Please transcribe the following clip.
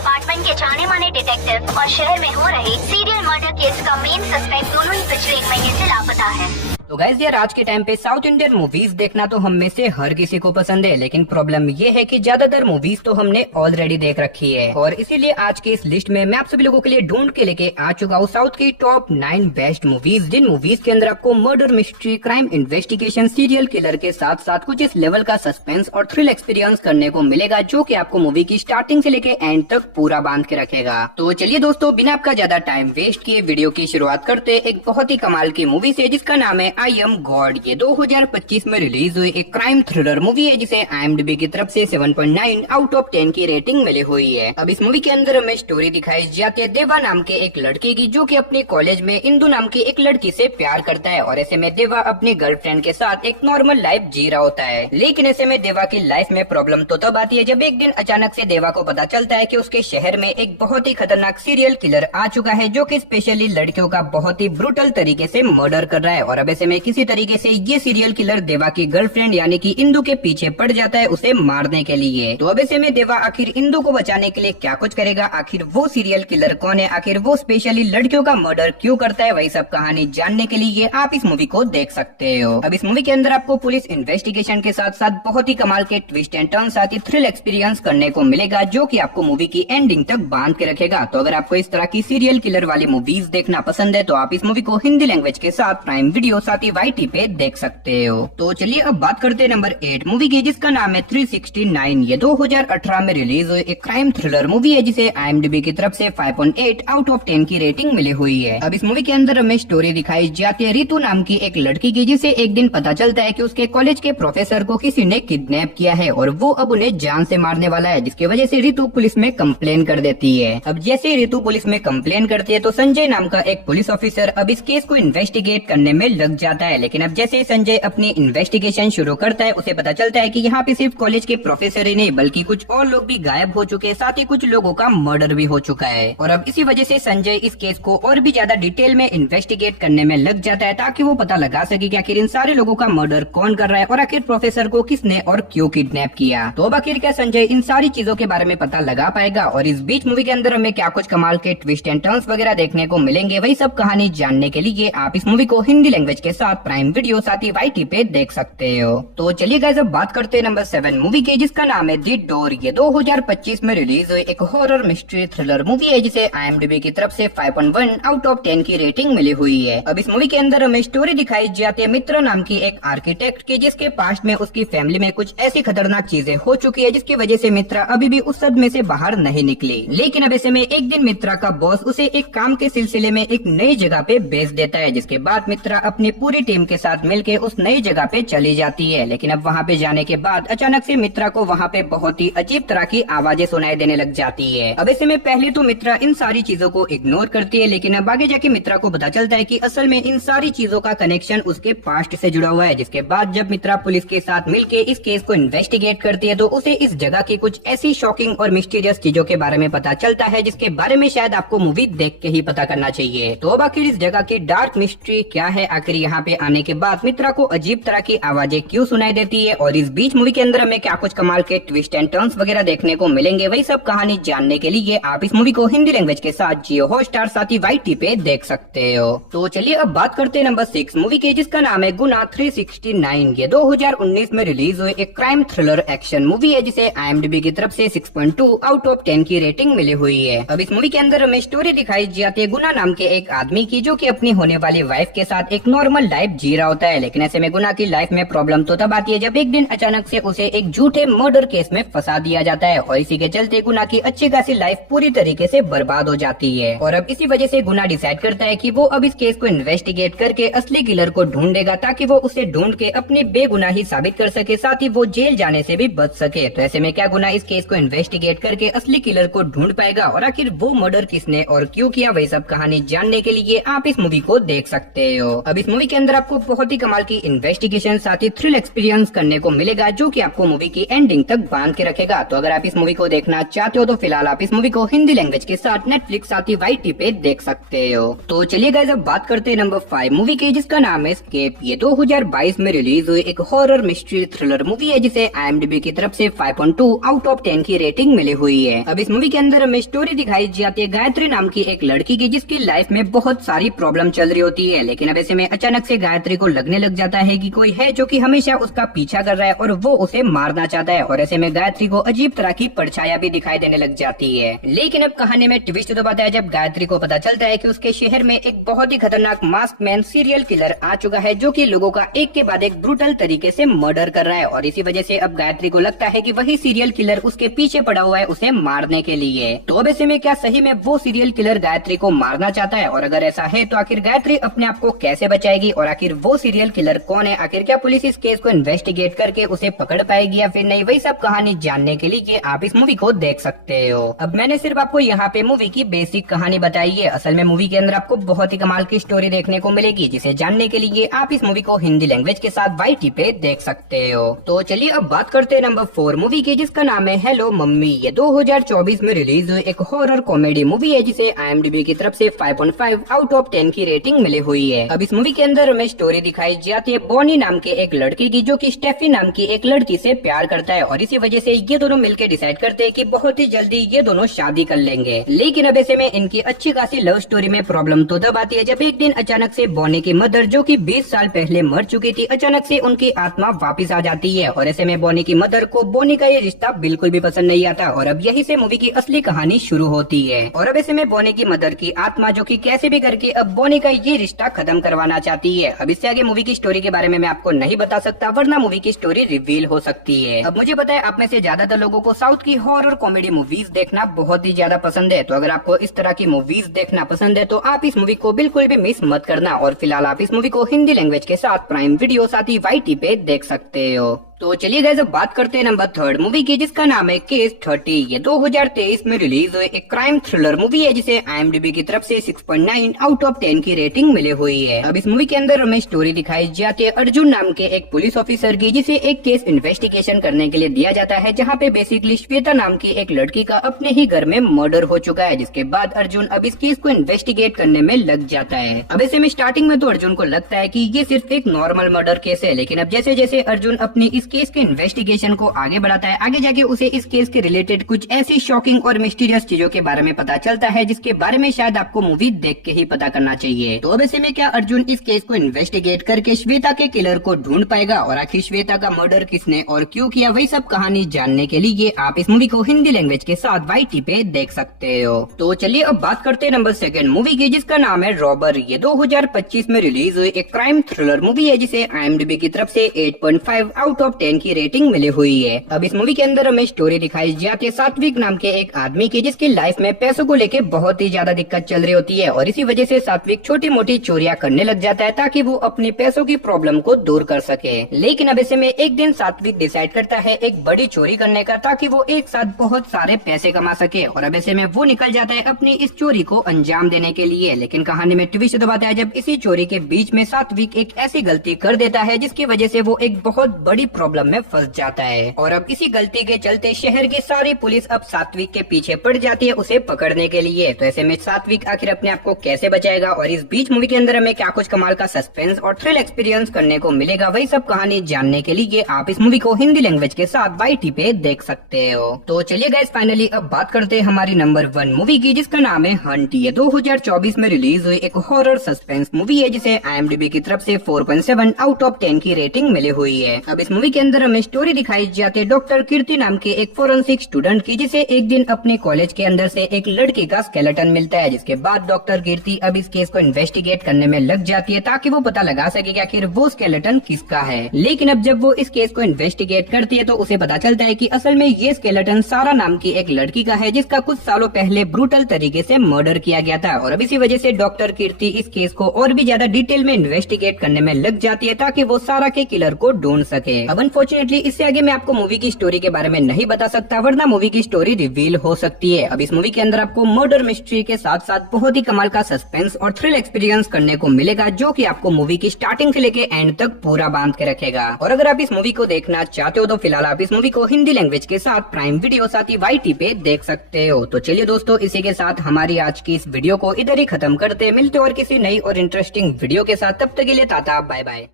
Department के जाने माने डिटेक्टिव और शहर में हो रहे सीरियल मर्डर केस का मेन सस्पेक्ट दोनों ही पिछले 1 महीने से लापता है। तो गाइस यार, आज के टाइम पे साउथ इंडियन मूवीज देखना तो हम में से हर किसी को पसंद है, लेकिन प्रॉब्लम ये है कि ज्यादातर मूवीज तो हमने ऑलरेडी देख रखी है। और इसीलिए आज के इस लिस्ट में मैं आप सभी लोगों के लिए ढूंढ के लेके आ चुका हूँ साउथ की टॉप 9 बेस्ट मूवीज, जिन मूवीज के अंदर आपको murder, mystery, crime, investigation, serial killer के साथ साथ कुछ इस लेवल का सस्पेंस और थ्रिल एक्सपीरियंस करने को मिलेगा, जो की आपको मूवी की स्टार्टिंग से लेके एंड तक पूरा बांध के रखेगा। तो चलिए दोस्तों, बिना आपका ज्यादा टाइम वेस्ट किए वीडियो की शुरुआत करते एक बहुत ही कमाल की मूवी से, जिसका नाम है आई एम गॉड। ये 2025 में रिलीज हुई एक क्राइम थ्रिलर मूवी है, जिसे IMDb की तरफ से 7.9 आउट ऑफ 10 की रेटिंग मिली हुई है। अब इस मूवी के अंदर हमें स्टोरी दिखाई जाती है देवा नाम के एक लड़के की, जो कि अपने कॉलेज में इंदु नाम की एक लड़की से प्यार करता है। और ऐसे में देवा अपनी गर्लफ्रेंड के साथ एक नॉर्मल लाइफ जी रहा होता है। लेकिन ऐसे में देवा की लाइफ में प्रॉब्लम तो तब आती है जब एक दिन अचानक से देवा को पता चलता है कि उसके शहर में एक बहुत ही खतरनाक सीरियल किलर आ चुका है, जो कि स्पेशली लड़कियों का बहुत ही ब्रूटल तरीके से मर्डर कर रहा है। और अब ऐसे में किसी तरीके से ये सीरियल किलर देवा की गर्लफ्रेंड यानी कि इंदु के पीछे पड़ जाता है उसे मारने के लिए। तो अब ऐसे में देवा आखिर इंदु को बचाने के लिए क्या कुछ करेगा, आखिर वो सीरियल किलर कौन है, आखिर वो स्पेशली लड़कियों का मर्डर क्यों करता है, वही सब कहानी जानने के लिए आप इस मूवी को देख सकते हो। अब इस मूवी के अंदर आपको पुलिस इन्वेस्टिगेशन के साथ साथ बहुत ही कमाल के ट्विस्ट एंड टर्न साथ ही थ्रिल एक्सपीरियंस करने को मिलेगा, जो की आपको मूवी की एंडिंग तक बांध के रखेगा। तो अगर आपको इस तरह की सीरियल किलर वाली मूवीज देखना पसंद है तो आप इस मूवी को हिंदी लैंग्वेज के साथ प्राइम वीडियो साथ ही YT पे देख सकते हो। तो चलिए अब बात करते हैं नंबर 8 मूवी की, जिसका नाम है 369। ये 2018 में रिलीज हुई एक क्राइम थ्रिलर मूवी है, जिसे IMDb की तरफ से 5.8 आउट ऑफ 10 की रेटिंग मिली हुई है। अब इस मूवी के अंदर हमें स्टोरी दिखाई जाती है रितु नाम की एक लड़की की, जिसे एक दिन पता चलता है कि उसके कॉलेज के प्रोफेसर को किसी ने किडनैप किया है और वो अब उन्हें जान से मारने वाला है, जिसकी वजह से रितु पुलिस में कंप्लेन कर देती है। अब जैसे ही रितु पुलिस में कंप्लेन करती है तो संजय नाम का एक पुलिस ऑफिसर अब इस केस को इन्वेस्टिगेट करने में लग जाता है। लेकिन अब जैसे ही संजय अपनी इन्वेस्टिगेशन शुरू करता है, उसे पता चलता है कि यहाँ पे सिर्फ कॉलेज के प्रोफेसर ही नहीं बल्कि कुछ और लोग भी गायब हो चुके हैं, साथ ही कुछ लोगों का मर्डर भी हो चुका है। और अब इसी वजह से संजय इस केस को और भी ज्यादा डिटेल में इन्वेस्टिगेट करने में लग जाता है, ताकि वो पता लगा सके कि आखिर इन सारे लोगों का मर्डर कौन कर रहा है और आखिर प्रोफेसर को किसने और क्यों किडनैप किया। तो अब आखिर क्या संजय इन सारी चीजों के बारे में पता लगा पाएगा, और इस बीच मूवी के अंदर हमें क्या कुछ कमाल के ट्विस्ट एंड टर्न्स वगैरह देखने को मिलेंगे, वही सब कहानी जानने के लिए आप इस मूवी को हिंदी लैंग्वेज के साथ प्राइम वीडियो साथ ही YT पे देख सकते हो। तो चलिए गाइस अब बात करते हैं नंबर 7 मूवी की, जिसका नाम है द डोर। ये 2025 में रिलीज हुई एक हॉरर मिस्ट्री थ्रिलर मूवी है, जिसे IMDb की तरफ से 5.1 आउट ऑफ 10 की रेटिंग मिली हुई है। अब इस मूवी के अंदर हमें स्टोरी दिखाई जाती है मित्रा नाम की एक आर्किटेक्ट की, जिसके पास्ट में उसकी फैमिली में कुछ ऐसी खतरनाक चीजें हो चुकी है, जिसकी वजह से मित्रा अभी भी उस सदमे से बाहर नहीं निकली। लेकिन अब ऐसे में एक दिन मित्रा का बॉस उसे एक काम के सिलसिले में एक नई जगह पे भेज देता है, जिसके बाद मित्रा अपनी पूरी टीम के साथ मिलकर उस नई जगह पे चली जाती है। लेकिन अब वहाँ पे जाने के बाद अचानक से मित्रा को वहाँ पे बहुत ही अजीब तरह की आवाजें सुनाई देने लग जाती है। अब ऐसे में पहले तो मित्रा इन सारी चीजों को इग्नोर करती है, लेकिन अब आगे जाके मित्रा को पता चलता है कि असल में इन सारी चीजों का कनेक्शन उसके पास्ट से जुड़ा हुआ है। जिसके बाद जब मित्रा पुलिस के साथ मिलके इस केस को इन्वेस्टिगेट करती है तो उसे इस जगह की कुछ ऐसी शॉकिंग और मिस्टीरियस चीजों के बारे में पता चलता है, जिसके बारे में शायद आपको मूवी देख के ही पता करना चाहिए। तो अब आखिर इस जगह की डार्क मिस्ट्री क्या है, आखिर यहाँ पे आने के बाद मित्रा को अजीब तरह की आवाजें क्यों सुनाई देती है, और इस बीच मूवी के अंदर हमें क्या कुछ कमाल के ट्विस्ट एंड टर्न्स वगैरह देखने को मिलेंगे, वही सब कहानी जानने के लिए आप इस मूवी को हिंदी लैंग्वेज के साथ जियो हॉटस्टार साथ ही YT पे देख सकते हो। तो चलिए अब बात करते हैं नंबर 6 मूवी के, जिसका नाम है गुना 369। ये 2019 में रिलीज हुई एक क्राइम थ्रिलर एक्शन मूवी है, जिसे IMDb की तरफ से 6.2 आउट ऑफ 10 की रेटिंग मिली हुई है। अब इस मूवी के अंदर हमें स्टोरी दिखाई जाती है गुना नाम के एक आदमी की, जो कि अपनी होने वाली वाइफ के साथ एक नॉर्मल लाइफ जी रहा होता है। लेकिन ऐसे में गुना की लाइफ में प्रॉब्लम तो तब आती है जब एक दिन अचानक से उसे एक झूठे मर्डर केस में फंसा दिया जाता है, और इसी के चलते गुना की अच्छी खासी लाइफ पूरी तरीके से बर्बाद हो जाती है। और अब इसी वजह से गुना डिसाइड करता है कि वो अब इस केस को इन्वेस्टिगेट करके असली किलर को ढूंढेगा, ताकि वो उसे ढूंढ के अपनी बेगुनाही साबित कर सके, साथ ही वो जेल जाने से भी बच सके। तो ऐसे में क्या गुना इस केस को इन्वेस्टिगेट करके असली किलर को ढूंढ पाएगा, और आखिर वो मर्डर किसने और क्यों किया, वही सब कहानी जानने के लिए आप इस मूवी को देख सकते हो। अब इस मूवी के अंदर आपको बहुत ही कमाल की इन्वेस्टिगेशन साथ ही थ्रिल एक्सपीरियंस करने को मिलेगा, जो कि आपको मूवी की एंडिंग तक बांध के रखेगा। तो अगर आप इस मूवी को देखना चाहते हो तो फिलहाल आप इस मूवी को हिंदी लैंग्वेज के साथ नेटफ्लिक्स साथ ही YT पे देख सकते हो। तो चलिए गाइस अब बात करते हैं नंबर 5 मूवी की, जिसका नाम है एस्केप। ये 2022 में रिलीज हुई एक हॉरर मिस्ट्री थ्रिलर मूवी है, जिसे IMDb की तरफ से 5.2 आउट ऑफ 10 की रेटिंग मिली हुई है। अब इस मूवी के अंदर हमें स्टोरी दिखाई जाती है गायत्री नाम की एक लड़की की, जिसकी लाइफ में बहुत सारी प्रॉब्लम चल रही होती है। लेकिन अब ऐसे में अचानक से गायत्री को लगने लग जाता है कि कोई है जो कि हमेशा उसका पीछा कर रहा है और वो उसे मारना चाहता है। और ऐसे में गायत्री को अजीब तरह की परछाया भी दिखाई देने लग जाती है। लेकिन अब कहानी में ट्विस्ट तो बताया जब गायत्री को पता चलता है कि उसके शहर में एक बहुत ही खतरनाक मास्क मैन सीरियल किलर आ चुका है, जो कि लोगों का एक के बाद एक ब्रूटल तरीके से मर्डर कर रहा है। और इसी वजह से अब गायत्री को लगता है कि वही सीरियल किलर उसके पीछे पड़ा हुआ है उसे मारने के लिए। तो अब ऐसे में क्या सही में वो सीरियल किलर गायत्री को मारना चाहता है? और अगर ऐसा है तो आखिर गायत्री अपने आप को कैसे बचाएगी? और आखिर वो सीरियल किलर कौन है? आखिर क्या पुलिस इस केस को इन्वेस्टिगेट करके उसे पकड़ पाएगी या फिर नहीं? वही सब कहानी जानने के लिए आप इस मूवी को देख सकते हो। अब मैंने सिर्फ आपको यहाँ पे मूवी की बेसिक कहानी बताई है। असल में मूवी के अंदर आपको बहुत ही कमाल की स्टोरी देखने को मिलेगी, जिसे जानने के लिए आप इस मूवी को हिंदी लैंग्वेज के साथ YT पे देख सकते हो। तो चलिए अब बात करते हैं नंबर 4 मूवी की, जिसका नाम है हेलो मम्मी। ये 2024 में रिलीज हुई एक हॉरर कॉमेडी मूवी है, जिसे IMDb की तरफ से 5.5 आउट ऑफ 10 की रेटिंग मिली हुई है। अब इस मूवी के अंदर हमें स्टोरी दिखाई जाती है बॉनी नाम के एक लड़के की, जो कि स्टेफी नाम की एक लड़की से प्यार करता है। और इसी वजह से ये दोनों मिलकर डिसाइड करते हैं कि बहुत ही जल्दी ये दोनों शादी कर लेंगे। लेकिन अब ऐसे में इनकी अच्छी खासी लव स्टोरी में प्रॉब्लम तो तब आती है जब एक दिन अचानक से बॉनी की मदर, जो कि 20 साल पहले मर चुकी थी, अचानक से उनकी आत्मा वापस आ जाती है। और ऐसे में बॉनी की मदर को बॉनी का ये रिश्ता बिल्कुल भी पसंद नहीं आता। और अब यही से मूवी की असली कहानी शुरू होती है। और अब ऐसे में बॉनी की मदर की आत्मा, जो कि कैसे भी करके अब बॉनी का ये रिश्ता खत्म करवाना चाहती है। अब इससे आगे मूवी की स्टोरी के बारे में मैं आपको नहीं बता सकता, वरना मूवी की स्टोरी रिवील हो सकती है। अब मुझे पता है आप में से ज्यादातर लोगों को साउथ की हॉरर कॉमेडी मूवीज देखना बहुत ही ज्यादा पसंद है। तो अगर आपको इस तरह की मूवीज देखना पसंद है तो आप इस मूवी को बिल्कुल भी मिस मत करना। और फिलहाल आप इस मूवी को हिंदी लैंग्वेज के साथ प्राइम वीडियो साथ ही YT पे देख सकते हो। तो चलिए गाइस अब बात करते हैं नंबर 3 मूवी की, जिसका नाम है केस 30। ये 2023 में रिलीज हुई एक क्राइम थ्रिलर मूवी है, जिसे IMDb की तरफ से 6.9 आउट ऑफ 10 की रेटिंग मिली हुई है। अब इस मूवी के अंदर हमें स्टोरी दिखाई जाती है अर्जुन नाम के एक पुलिस ऑफिसर की, जिसे एक केस इन्वेस्टिगेशन करने के लिए दिया जाता है, जहाँ पे बेसिकली श्वेता नाम की एक लड़की का अपने ही घर में मर्डर हो चुका है। जिसके बाद अर्जुन अब इस केस को इन्वेस्टिगेट करने में लग जाता है। अब ऐसे में स्टार्टिंग में तो अर्जुन को लगता है कि ये सिर्फ एक नॉर्मल मर्डर केस है, लेकिन अब जैसे जैसे अर्जुन अपनी इस केस के इन्वेस्टिगेशन को आगे बढ़ाता है, आगे जाके उसे इस केस के रिलेटेड कुछ ऐसी शॉकिंग और मिस्टीरियस चीजों के बारे में पता चलता है, जिसके बारे में शायद आपको मूवी देख के ही पता करना चाहिए। तो अब ऐसे में क्या अर्जुन इस केस को इन्वेस्टिगेट करके श्वेता के किलर को ढूंढ पाएगा? और आखिर श्वेता का मर्डर किसने और क्यों किया, वही सब कहानी जानने के लिए आप इस मूवी को हिंदी लैंग्वेज के साथ YT पे देख सकते हो। तो चलिए अब बात करते हैं नंबर 2 मूवी की, जिसका नाम है रॉबर। ये 2025 में रिलीज हुई एक क्राइम थ्रिलर मूवी है, जिसे IMDb की तरफ से 8.5 आउट ऑफ 10 की रेटिंग मिली हुई है। अब इस मूवी के अंदर हमें स्टोरी दिखाई जाती है सात्विक नाम के एक आदमी की, जिसकी लाइफ में पैसों को लेके बहुत ही ज्यादा दिक्कत चल रही होती है। और इसी वजह से सात्विक छोटी मोटी चोरियां करने लग जाता है, ताकि वो अपने पैसों की प्रॉब्लम को दूर कर सके। लेकिन अब ऐसे में एक दिन सात्विक डिसाइड करता है एक बड़ी चोरी करने का, ताकि वो एक साथ बहुत सारे पैसे कमा सके। और अब ऐसे में वो निकल जाता है अपनी इस चोरी को अंजाम देने के लिए। लेकिन कहानी में ट्विस्ट तो बताया जब इसी चोरी के बीच में सात्विक एक ऐसी गलती कर देता है, जिसकी वजह से वो एक बहुत बड़ी प्रॉब्लम में फंस जाता है। और अब इसी गलती के चलते शहर की सारी पुलिस अब सात्विक के पीछे पड़ जाती है उसे पकड़ने के लिए। तो ऐसे में सात्विक आखिर अपने आप को कैसे बचाएगा, और इस बीच मूवी के अंदर हमें क्या कुछ कमाल का सस्पेंस और थ्रिल एक्सपीरियंस करने को मिलेगा, वही सब कहानी जानने के लिए आप इस मूवी को हिंदी लैंग्वेज के साथ YT पे देख सकते हो। तो चलिए गाइस फाइनली अब बात करते हैं हमारी नंबर 1 मूवी की, जिसका नाम है हंट। ये 2024 में रिलीज हुई एक हॉरर सस्पेंस मूवी है, जिसे IMDb की तरफ से 4.7 आउट ऑफ 10 की रेटिंग मिली हुई है। अब इस मूवी के अंदर हमें स्टोरी दिखाई जाती है डॉक्टर कीर्ति नाम के एक फोरेंसिक स्टूडेंट की, जिसे एक दिन अपने कॉलेज के अंदर से एक लड़की का स्केलेटन मिलता है। जिसके बाद डॉक्टर कीर्ति अब इस केस को इन्वेस्टिगेट करने में लग जाती है, ताकि वो पता लगा सके कि आखिर वो स्केलेटन किसका है। लेकिन अब जब वो इस केस को इन्वेस्टिगेट करती है तो उसे पता चलता है कि असल में ये स्केलेटन सारा नाम की एक लड़की का है, जिसका कुछ सालों पहले ब्रूटल तरीके से मर्डर किया गया था। और अब इसी वजह से डॉक्टर कीर्ति इस केस को और भी ज्यादा डिटेल में इन्वेस्टिगेट करने में लग जाती है, ताकि वो सारा के किलर को ढूंढ सके। अब अब अनफॉर्चुनेटली इससे आगे मैं आपको मूवी की स्टोरी के बारे में नहीं बता सकता, वरना मूवी की स्टोरी रिवील हो सकती है। अब इस मूवी के अंदर आपको मर्डर मिस्ट्री के साथ साथ बहुत ही कमाल का सस्पेंस और थ्रिल एक्सपीरियंस करने को मिलेगा, जो कि आपको मूवी की स्टार्टिंग से लेके एंड तक पूरा बांध के रखेगा। और अगर आप इस मूवी को देखना चाहते हो तो फिलहाल आप इस मूवी को हिंदी लैंग्वेज के साथ प्राइम वीडियो साथ ही YT पे देख सकते हो। तो चलिए दोस्तों, इसी के साथ हमारी आज की इस वीडियो को इधर ही खत्म करते, मिलते और किसी नई और इंटरेस्टिंग वीडियो के साथ। तब तक के लिए टाटा बाय बाय।